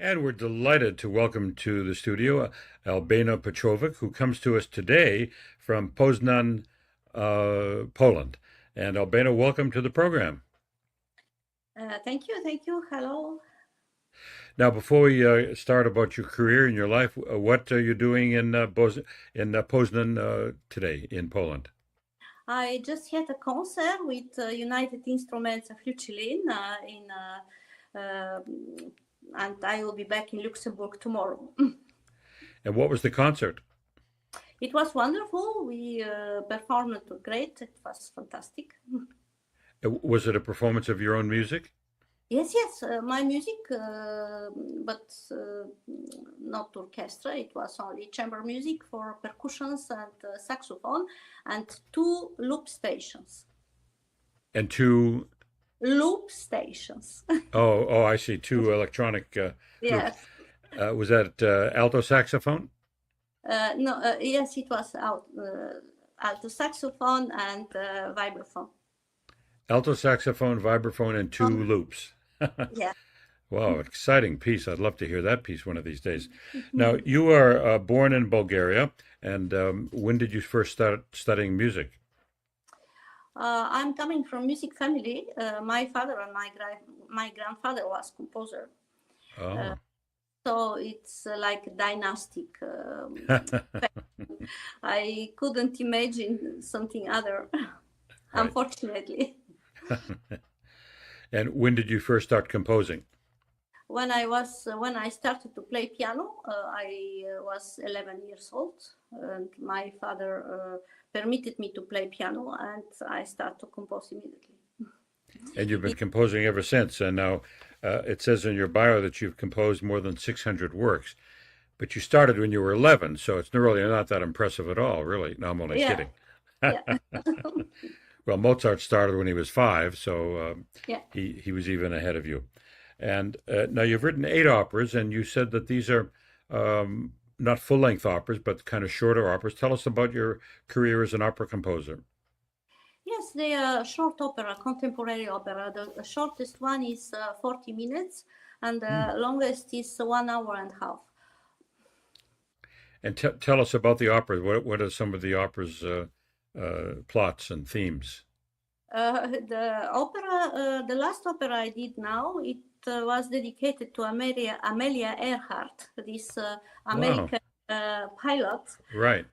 And we're delighted to welcome to the studio Albena Petrovic, who comes to us today from Poznan, Poland. And Albena, welcome to the program. Thank you. Hello. Now, before we start about your career and your life, what are you doing in Poznan today in Poland? I just had a concert with United Instruments of Luxembourg and I will be back in Luxembourg tomorrow. And what was the concert? It was wonderful. We performed great. It was fantastic. Was it a performance of your own music? Yes, my music, but not orchestra. It was only chamber music for percussions and saxophone, and 2 loop stations. And 2 loop stations. Oh, I see. 2 electronic yes. Was that alto saxophone? No, yes, it was alto saxophone and vibraphone. Alto saxophone, vibraphone, and 2 loops. Yeah. Wow, exciting piece. I'd love to hear that piece one of these days. Now, you are born in Bulgaria, and when did you first start studying music? I'm coming from music family. My father and my grandfather was composer. Oh. So it's like dynastic. I couldn't imagine something other, right. Unfortunately. And when did you first start composing? When I started to play piano, I was 11 years old, and my father permitted me to play piano, and I started to compose immediately. And you've been composing ever since, and now it says in your bio that you've composed more than 600 works, but you started when you were 11, so it's really not that impressive at all, really. No, I'm only kidding. Yeah. Well, Mozart started when he was 5, so yeah. he was even ahead of you. And now you've written 8 operas, and you said that these are not full-length operas, but kind of shorter operas. Tell us about your career as an opera composer. Yes, they are short opera, contemporary opera. The shortest one is 40 minutes, and the longest is 1 hour and a half. And tell us about the operas. What are some of the opera's plots and themes? The last opera I did now, it was dedicated to Amelia Earhart, this American pilot, right,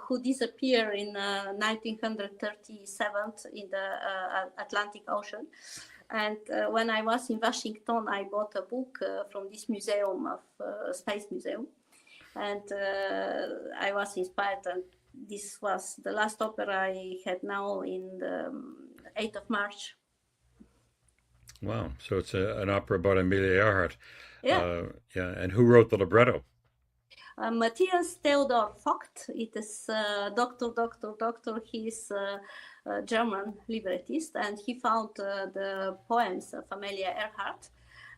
who disappeared in 1937 in the Atlantic Ocean. And when I was in Washington, I bought a book from this museum of Space Museum, and I was inspired. And this was the last opera I had now in the 8th of March. Wow. So it's an opera about Amelia Earhart. Yeah. Yeah. And who wrote the libretto? Matthias Theodor Vogt. It is Doctor. He's a German librettist, and he found the poems of Amelia Earhart.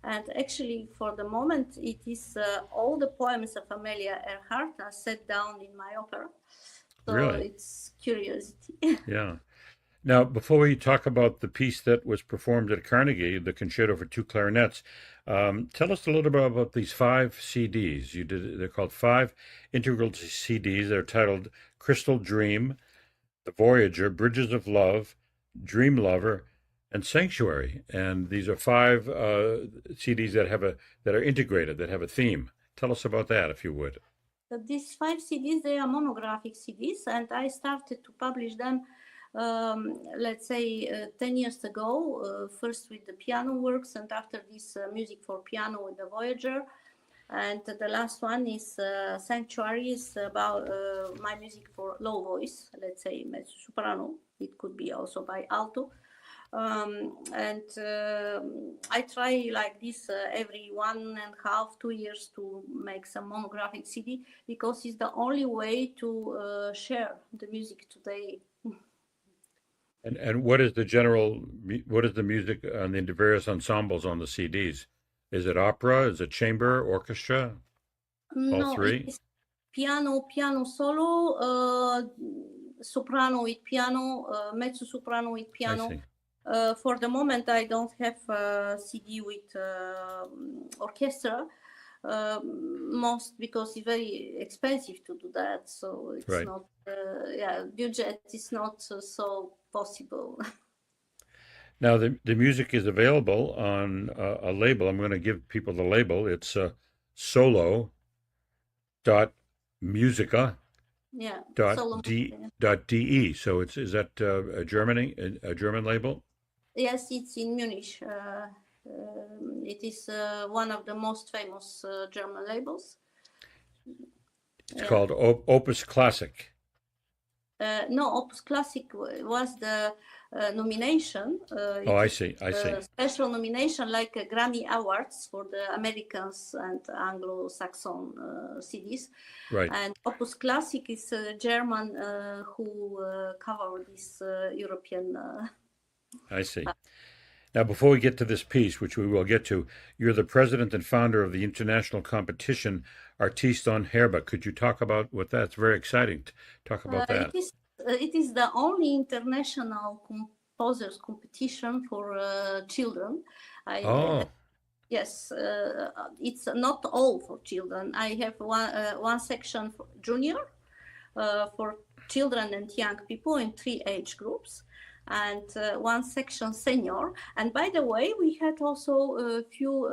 And actually, for the moment, it is all the poems of Amelia Earhart are set down in my opera. So really? It's curiosity. Yeah. Now, before we talk about the piece that was performed at Carnegie, the Concerto for 2 Clarinets, tell us a little bit about these 5 CDs. They're called 5 integral CDs. They're titled Crystal Dream, The Voyager, Bridges of Love, DREAMLOVER, and Sanctuary. And these are 5 CDs that are integrated, that have a theme. Tell us about that, if you would. These 5 CDs, they are monographic CDs, and I started to publish them let's say 10 years ago, first with the piano works, and after this music for piano with the Voyager. And the last one is Sanctuary, is about my music for low voice, let's say mezzo soprano. It could be also by alto. I try like this every 1.5 to 2 years to make some monographic CD, because it's the only way to share the music today. And what is the music on the various ensembles on the CDs? Is it opera? Is it chamber, orchestra? No, all 3? Piano solo, soprano with piano, mezzo soprano with piano. For the moment, I don't have a CD with orchestra, most because it's very expensive to do that. So it's Right. not, budget is not so possible. Now, the music is available on a label. I'm going to give people the label. It's solo.musica.de. Yeah, So is that a German label? Yes, it's in Munich. It is one of the most famous German labels. It's called Opus Klassik. No, Opus Klassik was the nomination. I see. Special nomination like Grammy Awards for the Americans and Anglo-Saxon CDs. Right. And Opus Klassik is a German who covered this European. I see. Now, before we get to this piece, which we will get to, you're the president and founder of the international competition Artiste en Herbe. Could you talk about what that's very exciting? Talk about that. It is the only international composers competition for children. Yes, it's not all for children. I have one section for junior, for children and young people in 3 age groups, and one section senior. And by the way, we had also a few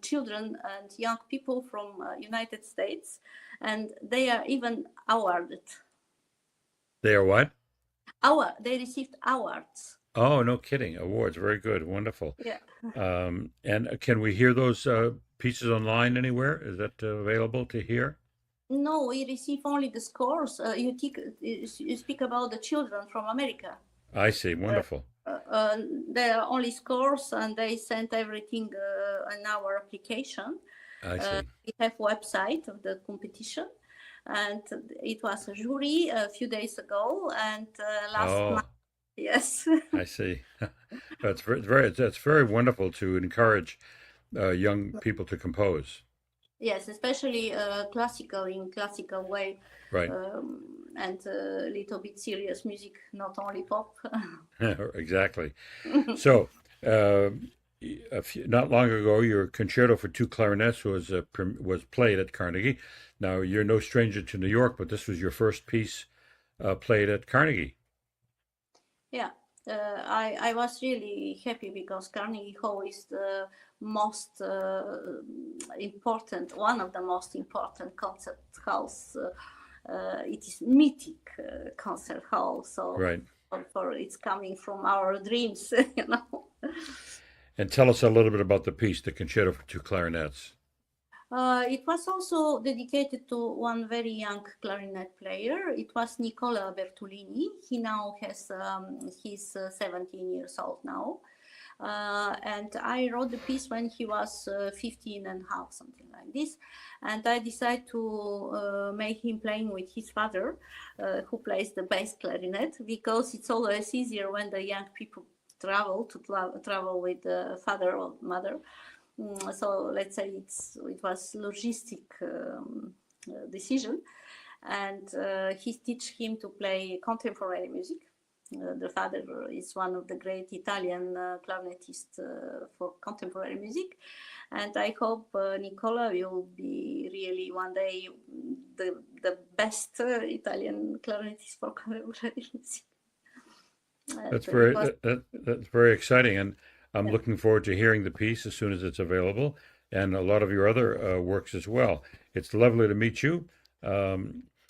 children and young people from United States, and they are even awarded. They are what? They received awards. Oh, no kidding. Awards. Very good. Wonderful. Yeah. And can we hear those pieces online anywhere? Is that available to hear? No, we receive only the scores. You speak about the children from America. I see. Wonderful. There are only scores, and they sent everything in our application. I see. We have website of the competition, and it was a jury a few days ago, and last month. Yes. I see. That's very wonderful to encourage young people to compose. Yes, especially classical way. Right. And a little bit serious music, not only pop. Exactly. So, not long ago, your concerto for 2 clarinets was played at Carnegie. Now, you're no stranger to New York, but this was your first piece played at Carnegie. Yeah, I was really happy because Carnegie Hall is the most important, one of the most important concert halls. It is mythic concert hall, so right. It's coming from our dreams, you know. And tell us a little bit about the piece, the concerto for 2 clarinets. It was also dedicated to one very young clarinet player. It was Nicola Bertolini. He now has, he's 17 years old now. And I wrote the piece when he was 15 and a half, something like this. And I decided to make him playing with his father, who plays the bass clarinet, because it's always easier when the young people travel with the father or mother. So let's say it was logistic decision, and he teach him to play contemporary music. The father is one of the great Italian clarinetists for contemporary music, and I hope Nicola will be really one day the best Italian clarinetist for contemporary music. That's very exciting, and I'm looking forward to hearing the piece as soon as it's available, and a lot of your other works as well. It's lovely to meet you.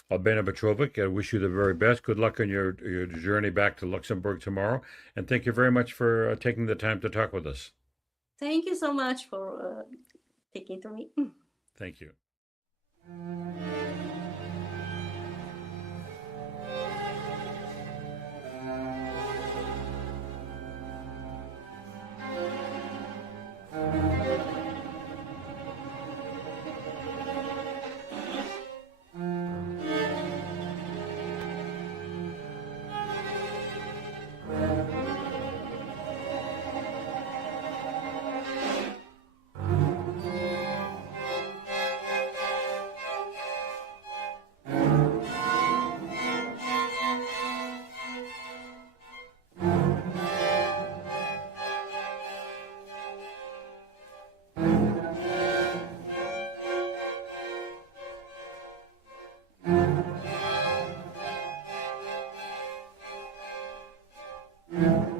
Albena Petrovic, I wish you the very best. Good luck on your journey back to Luxembourg tomorrow. And thank you very much for taking the time to talk with us. Thank you so much for taking to me. Thank you. you.